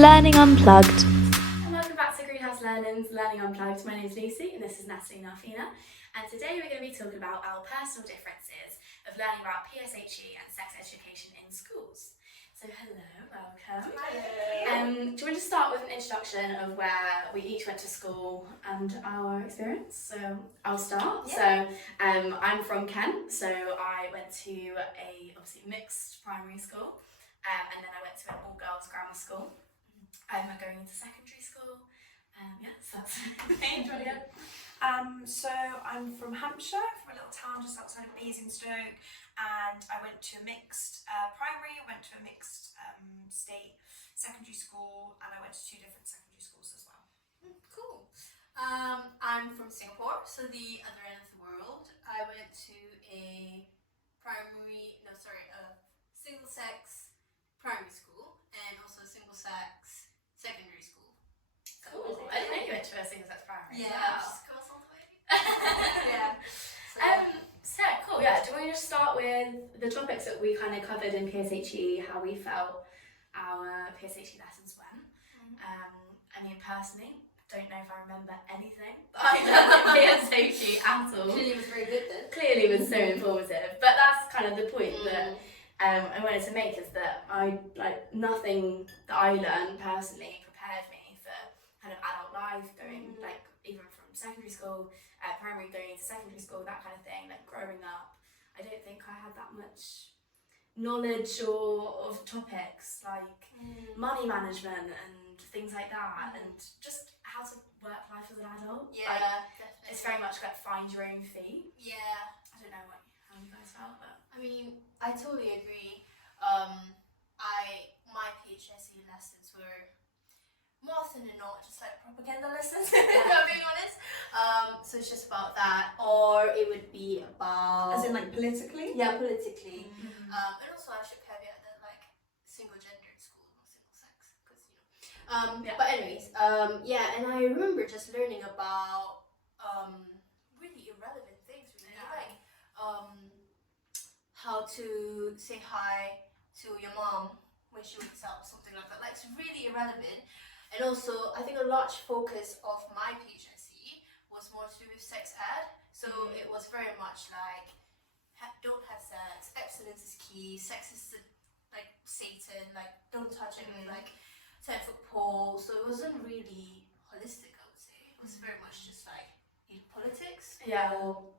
Learning Unplugged. And welcome back to Greenhouse Learning's Learning Unplugged. My name is Lucy and this is Natalie and Arfynna. And today we're going to be talking about our personal differences of learning about PSHE and sex education in schools. So hello, welcome. Hello. Do you want to start with an introduction of where we each went to school and our experience? So I'll start. Yeah. So I'm from Kent, so I went to a obviously mixed primary school, and then I went to an all-girls grammar school. I'm going into secondary school. So that's me. Do you want to go? So I'm from Hampshire, from a little town just outside of Basingstoke, and I went to a mixed primary, went to a mixed state secondary school, and I went to 2 different secondary schools as well. Cool. I'm from Singapore, so the other end of the world. I went to a single-sex primary school and also single-sex secondary school. Cool. I didn't know you went to a single-sex primary. Yeah. Wow. Just goes all the way. Yeah. So cool. Yeah. Do you want to just start with the topics that we kind of covered in PSHE, how we felt our PSHE lessons went? I mean, personally, don't know if I remember anything that I learned in PSHE at all. Clearly was very good then. Clearly was so informative, but that's kind of the point that I wanted to make, is that nothing that I learned personally prepared me for kind of adult life, going like even from secondary school, primary going into secondary school, that kind of thing. Like growing up, I don't think I had that much knowledge of topics like money management and things like that, and just how to work life as an adult. Yeah, Like, definitely. it's very much like find your own feet. Yeah. I don't know how you guys felt, but I mean, I totally agree. My PSHE lessons were more often than not just like propaganda lessons, if I'm being honest. So it's just about that, or it would be about As in like politically? yeah, politically. And also I should caveat that like single gendered school, not single sex, because Yeah. But anyways, and I remember just learning about really irrelevant things, really, like how to say hi to your mom when she wakes up, something like that. Like it's really irrelevant. And also, I think a large focus of my PSHE was more to do with sex ed. So it was very much like, don't have sex, abstinence is key, sex is like Satan, like don't touch it with like 10-foot pole. So it wasn't really holistic, I would say. It was very much just like politics or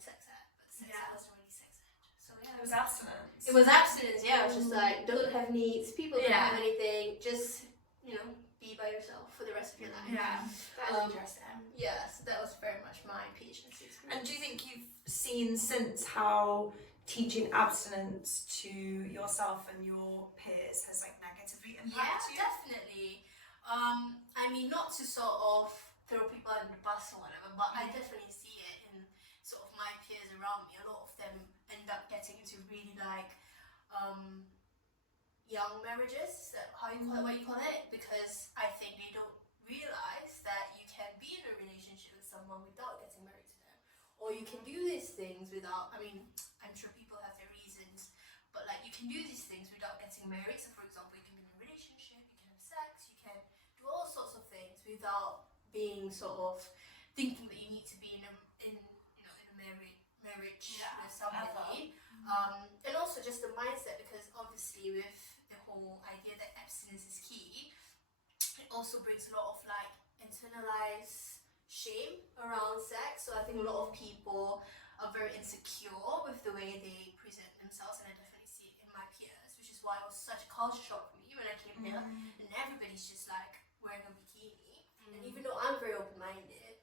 sex ed. But sex ed wasn't really sex ed. So yeah. It was abstinence. It was abstinence, yeah. It was just like, don't have needs, people don't Yeah. have anything, just, be by yourself for the rest of your life. yeah, that's interesting. Yeah, so that was very much my PhD experience. And do you think you've seen since how teaching abstinence to yourself and your peers has like negatively impacted you? Definitely. I mean, not to sort of throw people under the bus or whatever, but I definitely see it in sort of my peers around me. A lot of them end up getting into really like young marriages, what you call it, because I think they don't realize that you can be in a relationship with someone without getting married to them, or you can do these things without, I mean, I'm sure people have their reasons, but like you can do these things without getting married. So for example, you can be in a relationship, you can have sex, you can do all sorts of things without being sort of thinking that you need to be in a marriage with somebody. And also just the mindset, because obviously with the whole idea that abstinence is key, it also brings a lot of like internalized shame around sex. So I think a lot of people are very insecure with the way they present themselves, and I definitely see it in my peers, which is why it was such a culture shock for me when I came here, and everybody's just like wearing a bikini. And even though I'm very open-minded,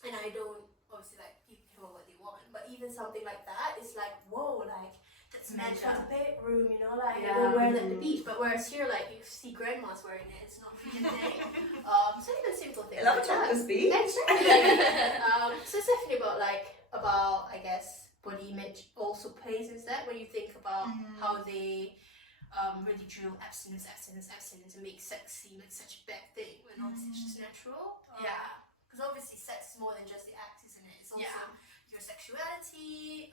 and I don't, obviously like people can wear what they want, but even something like that is like, whoa, like that's meant for the bedroom, like we'll wear it at the beach. But whereas here, like you see grandmas wearing it, it's not really a thing. So even simple things. I love like a chocolate beach. Exactly. So it's definitely about I guess body image also plays into that, when you think about how they really drill abstinence and make sex seem like such a bad thing when obviously it's just natural. Because obviously sex is more than just the act, isn't it? It's also your sexuality,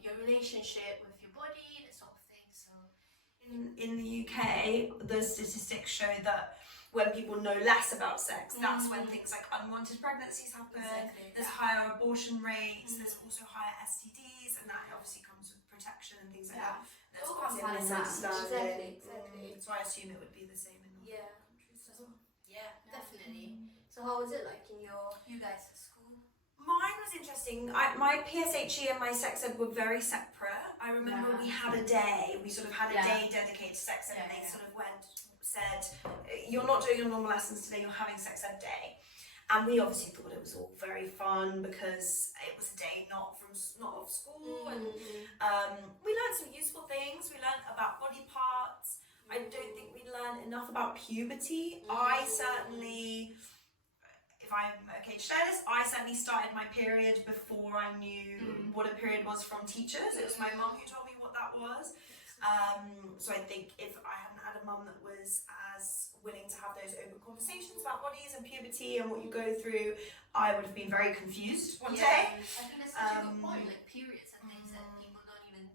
your relationship with your body, that sort of thing. So in in the UK, the statistics show that when people know less about sex, that's when things like unwanted pregnancies happen. Exactly. There's higher abortion rates. There's also higher STDs, and that obviously comes with protection and things like that. It all comes hand in hand. Exactly. So I assume it would be the same in other countries as well. Yeah, definitely. So how was it like in you guys' school? Mine was interesting. My PSHE and my sex ed were very separate. I remember we had a day. We sort of had a day dedicated to sex ed, and they sort of said, you're not doing your normal lessons today, you're having sex ed day. And we obviously thought it was all very fun because it was a day not of school, and we learned some useful things. We learned about body parts. I don't think we learned enough about puberty. I certainly, if I'm okay to share this, I certainly started my period before I knew what a period was from teachers. It was my mum who told me what that was. So I think if I hadn't had a mum that was as willing to have those open conversations about bodies and puberty and what you go through, I would have been very confused one day. I think that's such a good point, like periods and things that people don't even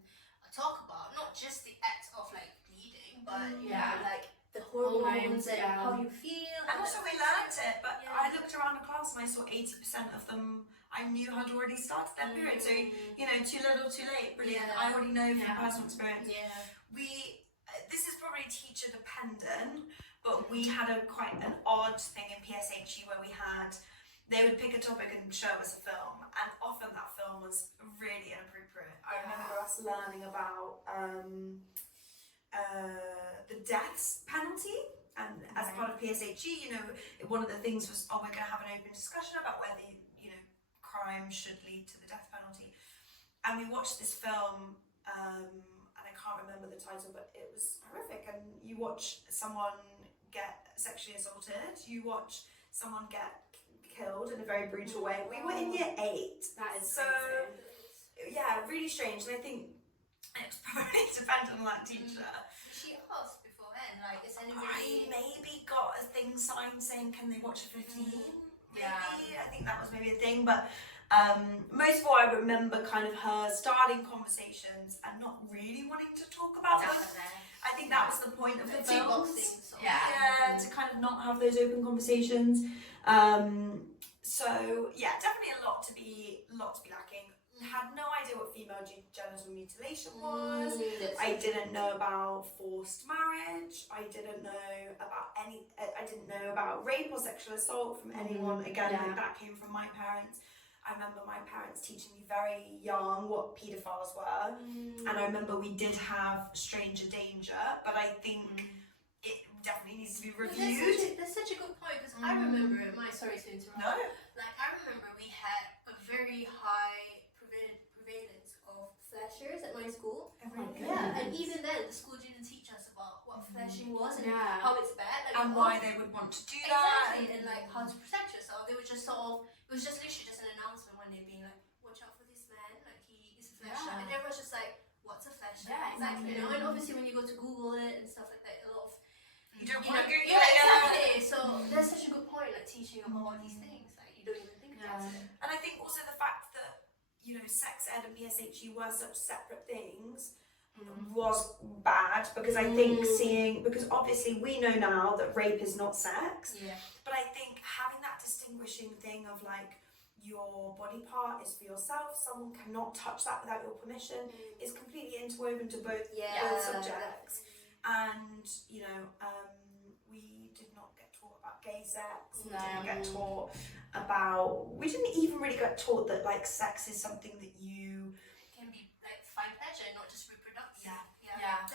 talk about. Not just the act of like bleeding, but you know, like the hormones and how you feel. And also we learned it, but I looked around the class and I saw 80% of them I knew had already started their period. So, you know, too little, too late. Brilliant. I already know from personal experience. This is probably teacher dependent, but we had quite an odd thing in PSHE where they would pick a topic and show us a film, and often that film was really inappropriate. I remember us learning about the death penalty, and as part of PSHE, you know, one of the things was, we're going to have an open discussion about whether, you know, crime should lead to the death penalty. And we watched this film, and I can't remember the title, but it was horrific. And you watch someone get sexually assaulted, you watch someone get killed in a very brutal way. We were in year 8. That is so crazy. Yeah, really strange. And I think it's probably dependent on that teacher. She asked beforehand, like, is anybody... I maybe got a thing signed saying, can they watch a 15? Maybe. I think that was maybe a thing, but most of all, I remember kind of her starting conversations and not really wanting to talk about them. I think that was the point of the films. To kind of not have those open conversations. So yeah, definitely a lot to be lacking. Had no idea what female genital mutilation was. I didn't know about forced marriage. I didn't know about rape or sexual assault from anyone. Again, that came from my parents. I remember my parents teaching me very young what paedophiles were, and I remember we did have stranger danger, but I think it definitely needs to be reviewed. That's such a good point, because I remember, sorry to interrupt. No. Like, I remember we had a very high prevalence of flashers at my school. And even then, the school didn't teach us about what flashing was and how it's bad. Like, and why they would want to do that. Exactly, and like how to protect yourself. They would just it was just literally just an announcement one day being like, watch out for this man, like he is a flasher. And everyone's just like, what's a flasher? Exactly. You know, and obviously when you go to Google it and stuff like that, a lot of... You don't want to Google it. Exactly. So that's such a good point, like teaching about all these things. Like, you don't even think about it. And I think also the fact that, you know, sex ed and PSHE were such separate things was bad, because I think because obviously we know now that rape is not sex, but I think having that distinguishing thing of like, your body part is for yourself, someone cannot touch that without your permission, is completely interwoven to both subjects. And you know, we did not get taught about gay sex. We didn't get taught about. We didn't even really get taught that like sex is something that you can be like find pleasure, not just reproductive.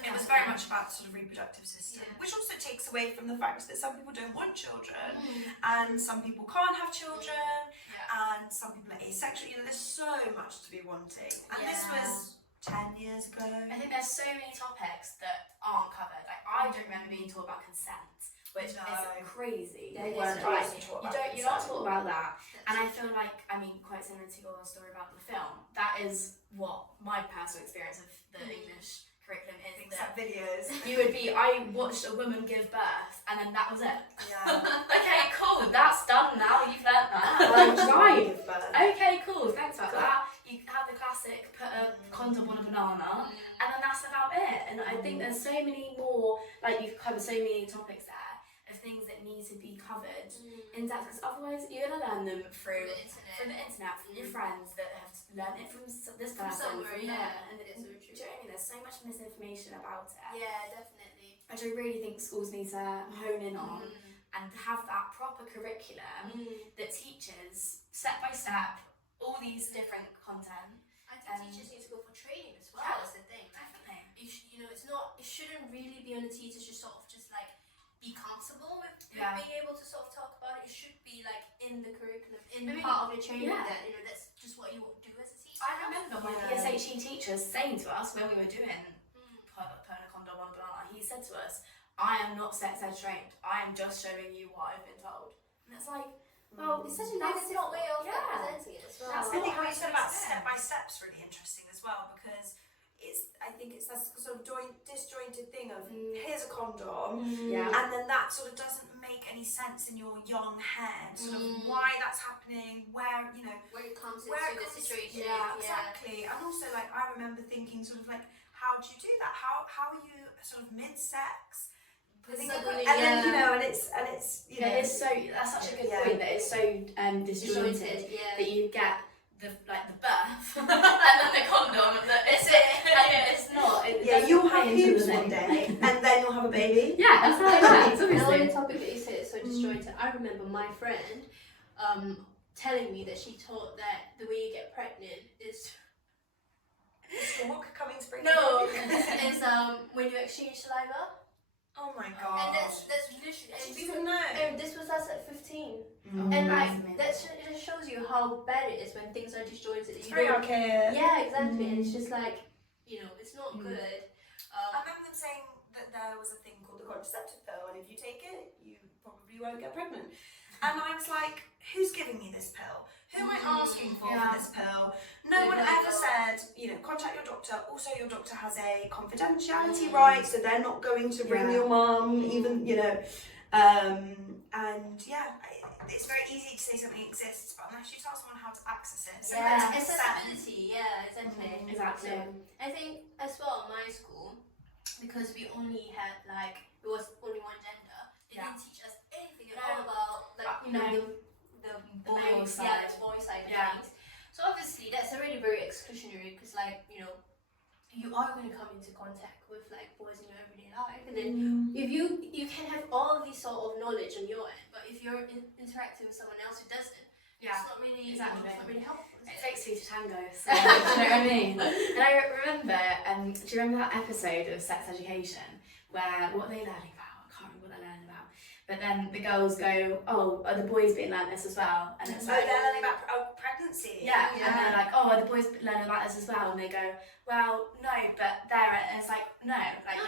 It was very much about the sort of reproductive system, which also takes away from the fact that some people don't want children, and some people can't have children, and some people are asexual. You know, there's so much to be wanting, and this was 10 years ago. I think there's so many topics that aren't covered. Like, I don't remember being taught about consent, which is crazy. We weren't taught about you're not taught about that. And I feel like, I mean, quite similar to your story about the film, that is what my personal experience of the English curriculum is. That videos. I watched a woman give birth, and then that was it. Okay, cool, that's done now, you've learnt that. Okay, cool, thanks about that. You have the classic, put a condom on a banana, and then that's about it. And think there's so many more, like you've covered so many topics there of things that need to be covered in depth, because otherwise you're going to learn them through the internet, from your friends that have learned it from this person, somewhere, from yeah. and It's so true. do you know what I mean? There's so much misinformation about it. Yeah, definitely. Which I really think schools need to hone in on and have that proper curriculum that teaches step by step all these different content. I think teachers need to go for training as well. That's the thing. Definitely. You know, it's not. It shouldn't really be on the teachers to sort of just like be comfortable with being able to sort of talk about it. It should be like in the curriculum, part of the training. That you know, that's just what you do as a teacher. I remember my PSHE teacher saying to us when we were doing putting a condom on a banana, he said to us, "I am not sex ed trained. I am just showing you what I've been told." And it's like, well, it's such a negative way of presenting it as well. I think what you said about step by step is really interesting as well, because I think it's that sort of disjointed thing of here's a condom, and then that sort of doesn't make any sense in your young head. Sort of why that's happening, where where it comes into the situation. Yeah, exactly. And also, like, I remember thinking, sort of like, how do you do that? How are you sort of mid-sex? And then and it's it's so, that's such a good point, that it's so disjointed that you get the birth and then the condom. It's it. It's not. You'll have boobs one day, and then you'll have a baby. Yeah, that's how it works. And on the topic that you said, it's so disjointed. I remember my friend telling me that she thought that the way you get pregnant is Coming spring. no, is when you exchange saliva. Oh my god. And that's literally. I didn't even know. And this was us at 15. And like it just shows you how bad it is when things are disjointed. It's very archaic. Yeah, exactly. And it's just like, it's not good. I remember them saying that there was a thing called the contraceptive pill, and if you take it, you probably won't get pregnant. And I was like, who's giving me this pill? Who am I asking for this pill? No one ever said, contact your doctor. Also, your doctor has a confidentiality right, so they're not going to ring your mum, even, and it's very easy to say something exists, but unless you tell someone how to access it, accessibility, exactly. Exactly. I think as well, my school, because we only had it was only one gender, they didn't teach us anything at all about the boy side, the boy side of things. So obviously that's already very exclusionary, because you are going to come into contact with boys in your everyday life, and then if you can have all of these sort of knowledge on your end, but if you're interacting with someone else who doesn't, it's not really it's not really helpful. It takes two to tango, so do you know what I mean? And I remember, do you remember that episode of Sex Education where what are they learning about? I can't remember what they're learning about. But then the girls go, "Oh, are the boys being learned this as well?" And it's like, they're learning about pregnancy. Yeah, and they're like, "Oh, are the boys learning about this as well?" And they go, "Well, no, but and it's like, no,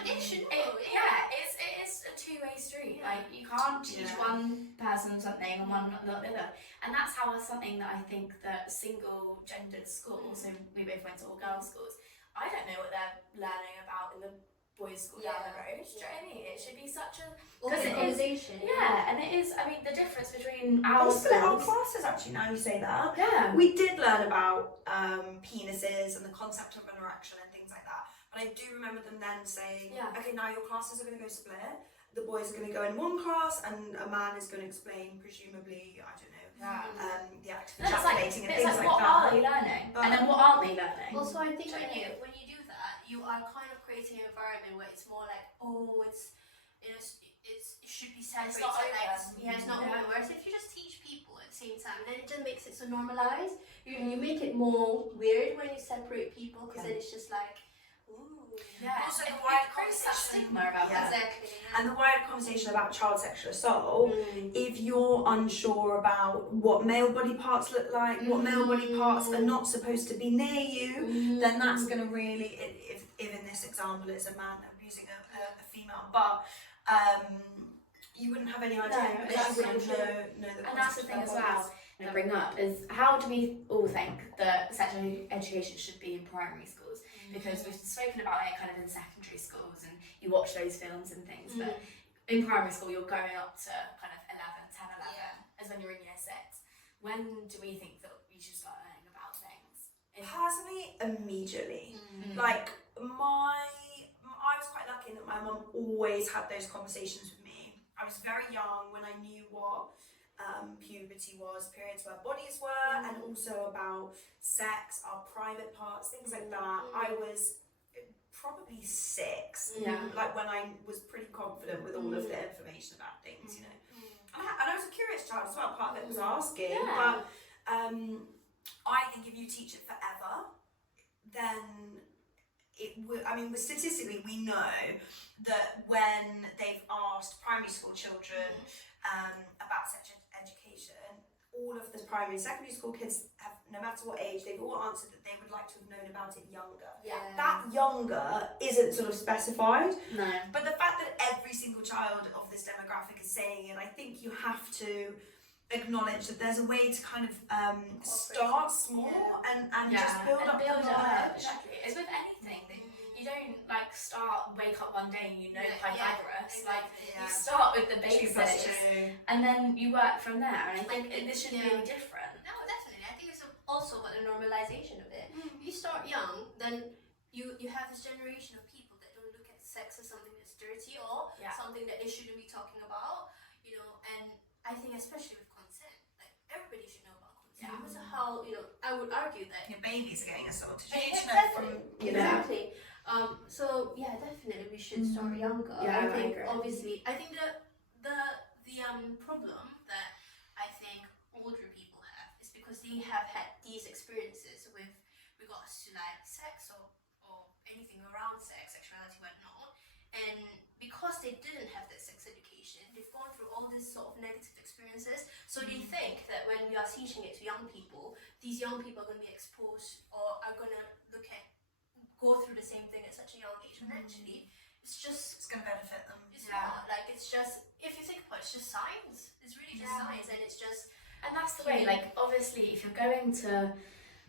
they should know. It is a two-way street. Like, you can't teach one person something and one not the other. And that's something that I think that single-gendered schools, so we both went to all girls schools, I don't know what they're learning about in the boys' school down the road. Do you know what I mean? It should be such a conversation. And it is. I mean, the difference between our classes, actually, now you say that. Yeah. We did learn about penises and the concept of an erection and things like that. But I do remember them then saying, okay, now your classes are going to go split. The boys are going to go in one class, and a man is going to explain, presumably, I don't know, the act of ejaculating and things like what that. Are they learning? And then what aren't they learning? Also, I think when you do that, you are kind of creating an environment where it's more like, it should be separated. It's not open. Whereas if you just teach people at the same time, then it just makes it so normalized. You make it more weird when you separate people, because then it's just like, ooh. Also, the wider conversation about that. Exactly. And the wider conversation about child sexual assault, if you're unsure about what male body parts look like, what male body parts are not supposed to be near you, then that's going to really, if in this example it's a man abusing a female, but you wouldn't have any idea, because you wouldn't know the concept. And that's the thing as well to bring up is, how do we all think that sex education should be in primary schools? Because we've spoken about it kind of in secondary schools, and you watch those films and things, but in primary school you're going up to kind of 10, 11, as when you're in year 6. When do we think that we should start learning about things? Personally, immediately. Like, I was quite my mum always had those conversations with me. I was very young when I knew what puberty was, periods where bodies were, and also about sex, our private parts, things like that. I was probably 6, like when I was pretty confident with all of the information about things, you know. And I was a curious child as well. Part of it was asking, but I think if you teach it forever, then it would. I mean, statistically, we know that when they've asked primary school children about sex education, all of the primary and secondary school kids have, no matter what age, they've all answered that they would like to have known about it younger. That younger isn't sort of specified. No. But the fact that every single child of this demographic is saying it, I think you have to acknowledge that there's a way to kind of start small and just build up the knowledge. Exactly. It's with anything that you don't like wake up one day and you know Pythagoras. You start with the basics and then you work from there. And I think this should be any different. No, definitely. I think it's also about the normalization of it. If you start young, then you have this generation of people that don't look at sex as something that's dirty or something that they shouldn't be talking about, you know. And I think especially with consent, like everybody should know about consent. No matter how, you know, I would argue that your babies are getting assaulted. You need to know exactly. from Exactly. So yeah, definitely we should start younger. Yeah, I think agree. obviously I think the problem that I think older people have is because they have had these experiences with regards to like sex or anything around sex, sexuality, whatnot, and because they didn't have that sex education, they've gone through all these sort of negative experiences, so they think that when we are teaching it to young people, these young people are going to be exposed or are going to go through the same thing at such a young age, and actually it's going to benefit them. It's not, like, it's just, if you think about it, it's just science. It's really just science, and it's just, and that's the way, like, obviously if you're going to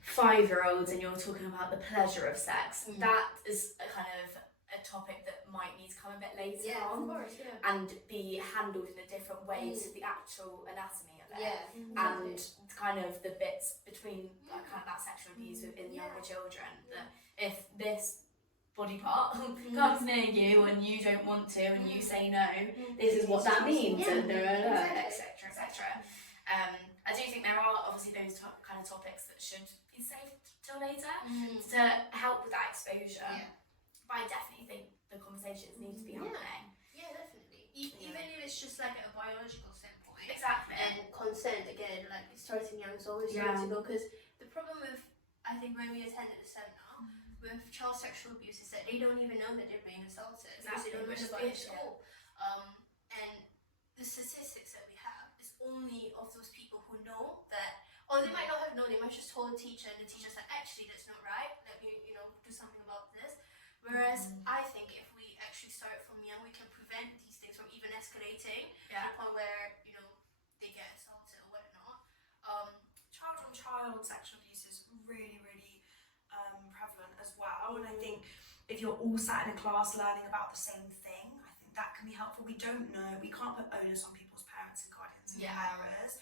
5-year-olds and you're talking about the pleasure of sex, that is a kind of a topic that might need to come a bit later on, of course, and be handled in a different way to the actual anatomy of it, exactly. and kind of the bits between kind of that sexual abuse within younger children, that if this body part comes near you and you don't want to and you say no, this is what that means, and etc. I do think there are obviously those kind of topics that should be saved till later to help with that exposure. But I definitely think the conversations need to be happening. Yeah, definitely. Even if it's just like a biological standpoint. Exactly. And consent, again, like starting young is always the way to go, because the problem with, I think when we attended the seminar, with child sexual abuse is that they don't even know that they're being assaulted. Because they don't know about it at school. And the statistics that we have is only of those people who know that, or they might not have known, they might just told a teacher and the teacher's like, actually that's not right, let me, you know, do something about this. Whereas I think if we actually start from young, we can prevent these things from even escalating to the point where, you know, they get assaulted or whatnot. Child sexual abuse is really, really prevalent as well, and I think if you're all sat in a class learning about the same thing, I think that can be helpful. We don't know, we can't put onus on people's parents and guardians and carers.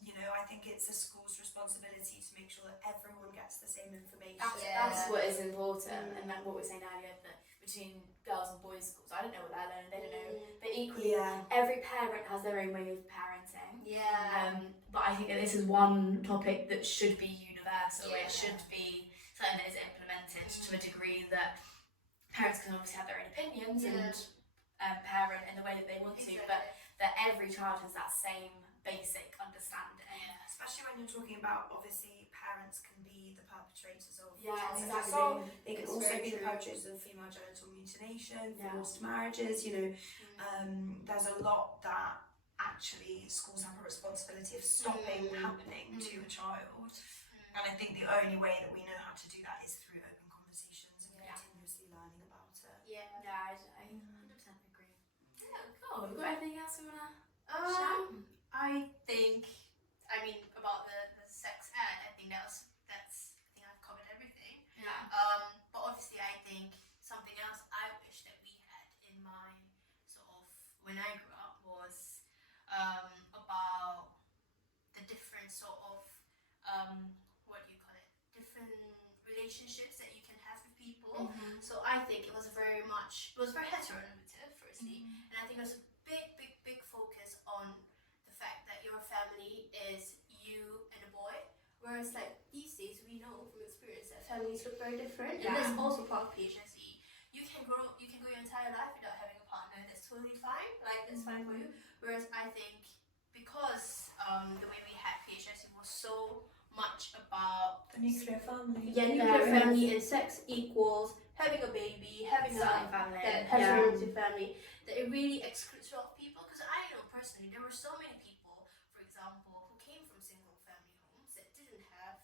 You know, I think it's the school's responsibility to make sure that everyone gets the same information. That's what is important, and like what we were saying earlier, that between girls and boys schools, I don't know what they're learning, they don't know, but equally every parent has their own way of parenting. But I think that this is one topic that should be universal. It should be something that is implemented to a degree that parents can obviously have their own opinions and parent in the way that they want to, but that every child has that same basic understanding. Especially when you're talking about, obviously, parents can be the perpetrators of child sexual exactly. assault. They can also be the perpetrators of female genital mutilation, forced marriages. You know, there's a lot that actually schools have a responsibility of stopping happening to a child. And I think the only way that we know how to do that is through open conversations and continuously learning about it. I 100% agree. Cool. Have you got anything else you wanna share? I think, about the sex ed, I think I think I've covered everything. But obviously I think something else I wish that we had in my sort of, when I grew up, was about the different sort of, different relationships that you can have with people. So I think it was very hetero Whereas like these days we know from experience that families look very different, and Yeah. that's also part of PHSE. You can go your entire life without having a partner. That's totally fine. Like that's fine for you. Whereas I think because the way we had PHSE was so much about The nuclear family. nuclear family and sex equals having a baby, having Starting a family. heteronormative family, that it really excludes a lot of people. Because I know personally there were so many people, for example, who came from single family homes that didn't have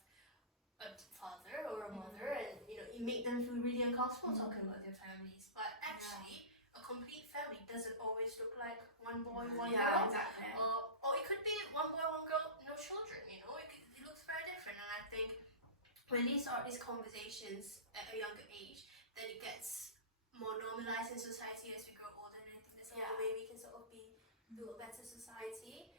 a father or a mother, and you know, it made them feel really uncomfortable talking about their families. But actually, a complete family doesn't always look like one boy, one Yeah, girl. exactly. Or it could be one boy, one girl, no children, you know, it looks very different. And I think when these conversations at a younger age, then it gets more normalized in society as we grow older. And I think that's the way we can sort of build a better society.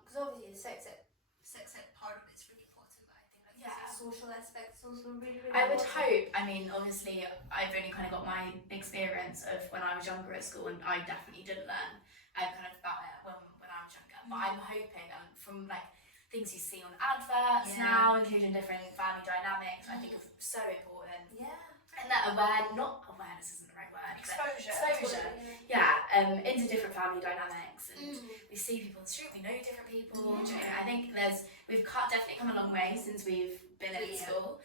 Because obviously the sex ed part of it is really important, but I think like the social aspect is also really, really I would important. hope, I mean, obviously, I've only kind of got my experience of when I was younger at school, and I definitely didn't learn kind of about it when I was younger. But I'm hoping from like things you see on adverts now, including different family dynamics, I think it's so important. Yeah. And that not awareness isn't the right word. Exposure. Yeah, into different family dynamics, and we see people in the street, we know different people. Do you know, I think we've definitely come a long way since we've been at school.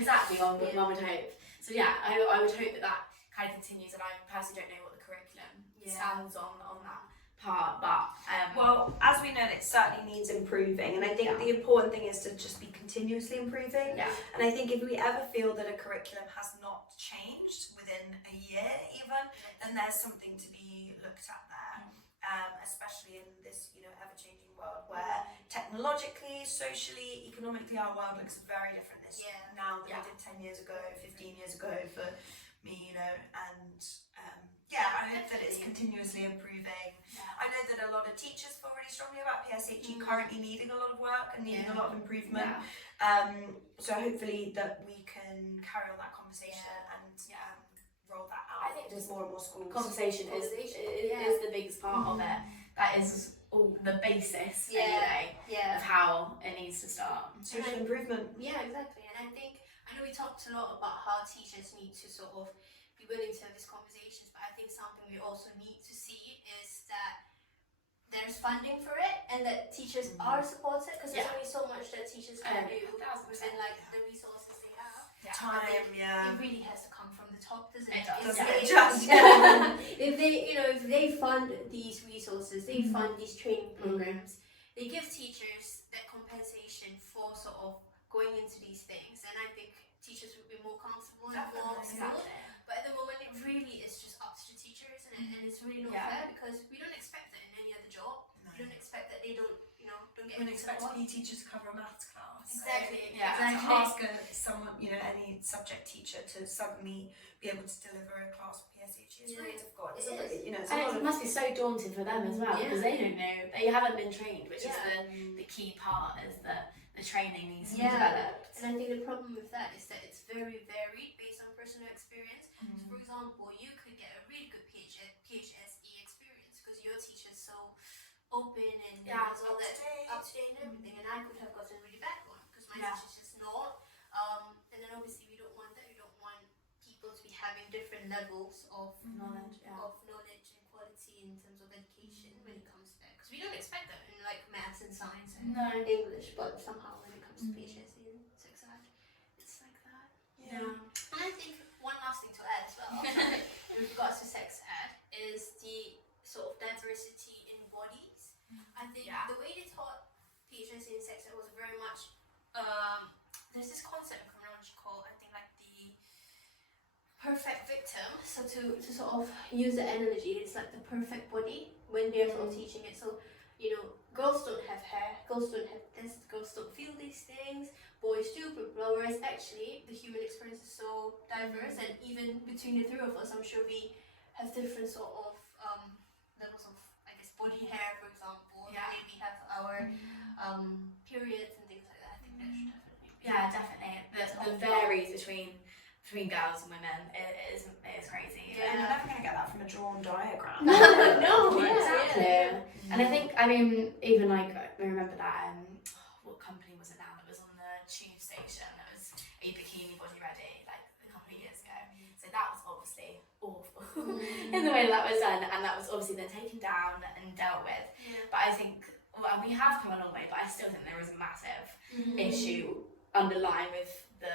Exactly, one would hope. So I would hope that kind of continues, and I personally don't know what the curriculum stands on that part, but Well, as we know, it certainly needs improving, and I think the important thing is to just be continuously improving. yeah, And I think if we ever feel that a curriculum has not changed within a year even, then there's something to be looked at there. Especially in this, you know, ever-changing world where technologically, socially, economically, our world looks very different now than it did 10 years ago, 15 years ago for me, you know, and I hope that it's continuously improving. I know that a lot of teachers feel really strongly about PSHE currently needing a lot of work and needing a lot of improvement. So hopefully that we can carry on that conversation and roll that out. I think just more and more schools. Conversation is the biggest part of it. That is all the basis anyway of how it needs to start. Social improvement. Yeah, exactly. And I know we talked a lot about how teachers need to sort of be willing to have these conversations, but I think something we also need to see is that there's funding for it and that teachers are supported, because there's only so much that teachers can do within like the resources they have. Time, It really has to come from the top, doesn't it? If they fund these resources, they fund these training programs, they give teachers that compensation for sort of going into these things, and I think teachers would be more comfortable and more skilled. But at the moment, it really is just up to the teacher, isn't it? And it's really not fair, because we don't expect that in any other job. We don't expect that they don't get We any expect support. any teachers to cover a maths class. Exactly. To ask someone, any subject teacher to suddenly be able to deliver a class for PSHE is really difficult. It's It must be so daunting for them as well, because they don't know, they haven't been trained, which is the key part, is that the training needs to be developed. And I think the problem with that is that it's very varied based on personal experience. So for example, you could get a really good PHSE experience because your teacher's so open and has all that up to date and everything, and I could have gotten a really bad one because my teacher's just not. And then obviously we don't want that. We don't want people to be having different levels of knowledge and quality in terms of education when it comes to that, because we don't expect that in like maths and science and English, but somehow when it comes to PHSE and sex ed, it's like that. And I think one last thing to add as well in regards to sex ed is the sort of diversity in bodies. I think the way they taught PHSE and sex ed was very much there's this concept in criminology called, I think, like the perfect victim. So to sort of use the analogy, it's like the perfect body when they're sort of teaching it. So girls don't have hair, girls don't have this, girls don't feel these things, boys do, but whereas actually the human experience is so diverse, and even between the three of us, I'm sure we have different sort of levels of, I guess, body hair, for example. Maybe have our periods and things like that. I think that should definitely be. Yeah, definitely. The varies between girls and women is crazy. And you're never going to get that from a drawn diagram. No, exactly. And I think, even like, I remember that, in the way that was done, and that was obviously then taken down and dealt with. But I think, well, we have come a long way, but I still think there is a massive issue underlying with the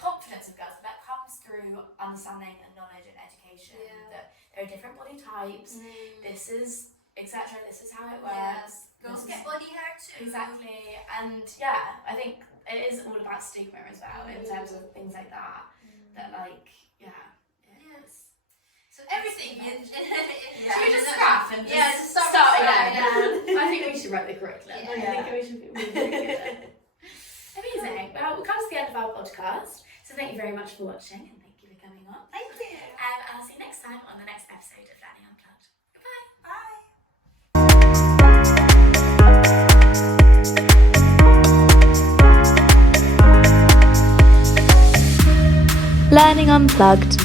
confidence of girls that comes through understanding and knowledge and education, that there are different body types, this is etc, this is how it works. Girls get body hair too. Exactly. And yeah, I think it is all about stigma as well, in terms of things like that, that like, Yes. So everything in should we just scrap and just start again? I think we should write the curriculum. I think we should be really good. Amazing. Well, we've come to the end of our podcast, so thank you very much for watching, and thank you for coming on. Thank you. And I'll see you next time on the next episode of Learning Unplugged. Goodbye. Learning Unplugged.